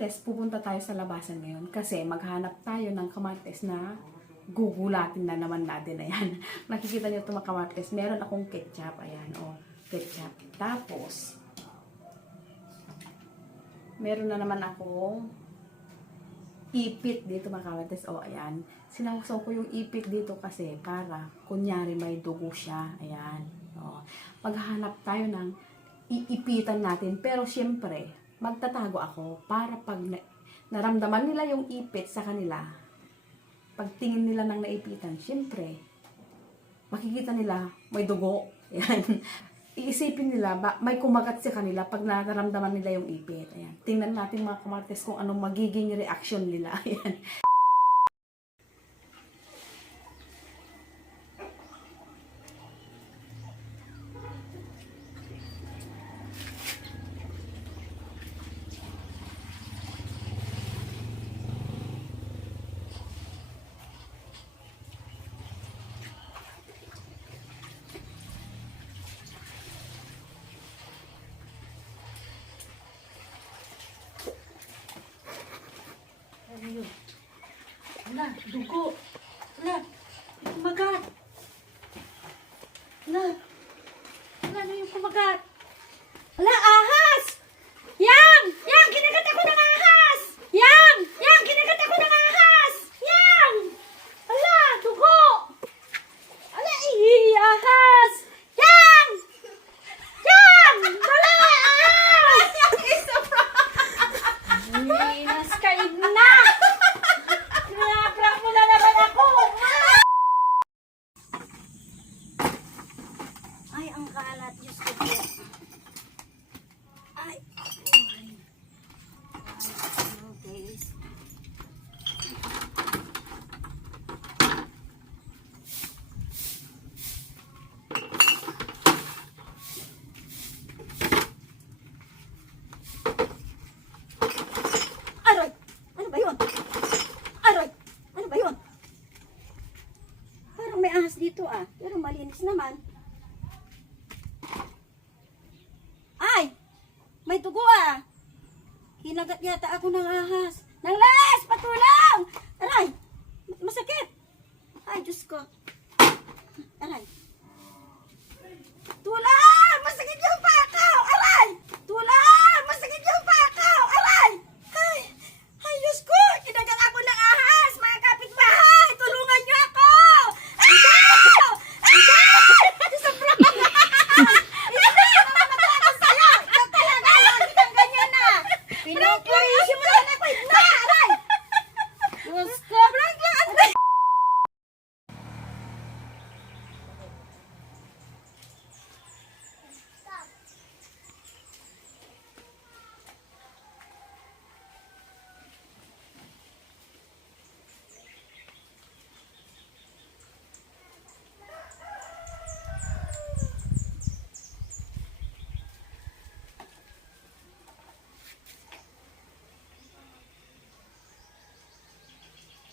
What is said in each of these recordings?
kamates, pupunta tayo sa labasan ngayon kasi maghanap tayo ng kamates na gugulatin na naman natin. Ayan. Nakikita niyo ito mga kamates. Meron akong ketchup. Ayan. O, ketchup. Tapos, meron na naman akong ipit dito mga kamates. O, ayan. Sinawsaw ko yung ipit dito kasi para kunyari may dugo siya. Ayan. O, maghahanap tayo ng iipitan natin. Pero syempre, magtatago ako para pag naramdaman nila yung ipit sa kanila, pagtingin nila ng naipitan, syempre, makikita nila may dugo. Ayan. Iisipin nila, may kumagat sa kanila pag naramdaman nila yung ipit. Ayan. Tingnan natin mga kamates kung anong magiging reaction nila. Ayan. Ala, dugo. Ala, kumagat. Ala, ano yung kumagat? Ala, ahas! Yang! Yang! Kinagat ako ng ahas! Yang! Yang! Kinagat ako ng ahas! Yang! Ala, dugo! Ala, ahas! Yang! Yang! Ala, ahas! Minas kain na! Pinaprank mo na naman ako! Ay, ang kalat. Diyos ko po. Ay. Ay. Okay. Aroy! Ano ba yun? Aroy! Ano ba yun? Parang may ahas dito ah. Pero malinis naman. Ay! May dugo ah. Kinagat yata ako ng ahas. Nang les! Patulong! Aray! Masakit! Ay, Diyos ko. Aray! Tulang! Masakit yung pakaw! Aray! Tulang! Masakit yung pakaw! Aray! Ay! Ay, Diyos ko! Kinagat ako ng ahas! Mga kapitbahay! Tulungan niyo ako! Andaw! Andaw! Sobrang! Hindi! Namamatay ako sa'yo! Ikaw talaga! Lagi kang ganyan na! Pinupulisyo mo na ako! Na! Aray! Diyos ko! Aray! Ay!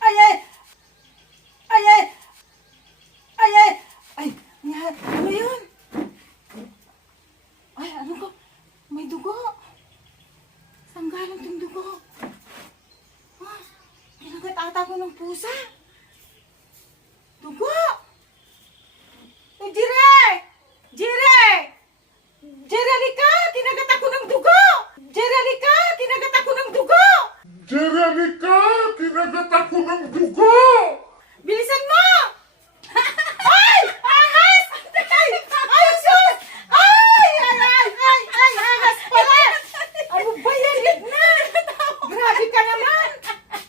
Ay! Ay! Ay! Ay! Ay! Ay! Ano yun? Ay, ano ko? May dugo. Saan galing itong dugo? Ah, kinagat ata ko ng pusa. Dugo! Ay, Jire! Jire! Jire, halika! Kinagat ako ng dugo! Jire, halika! Kinagat ako ng dugo! Jerenica, kinagat ako ng dugo!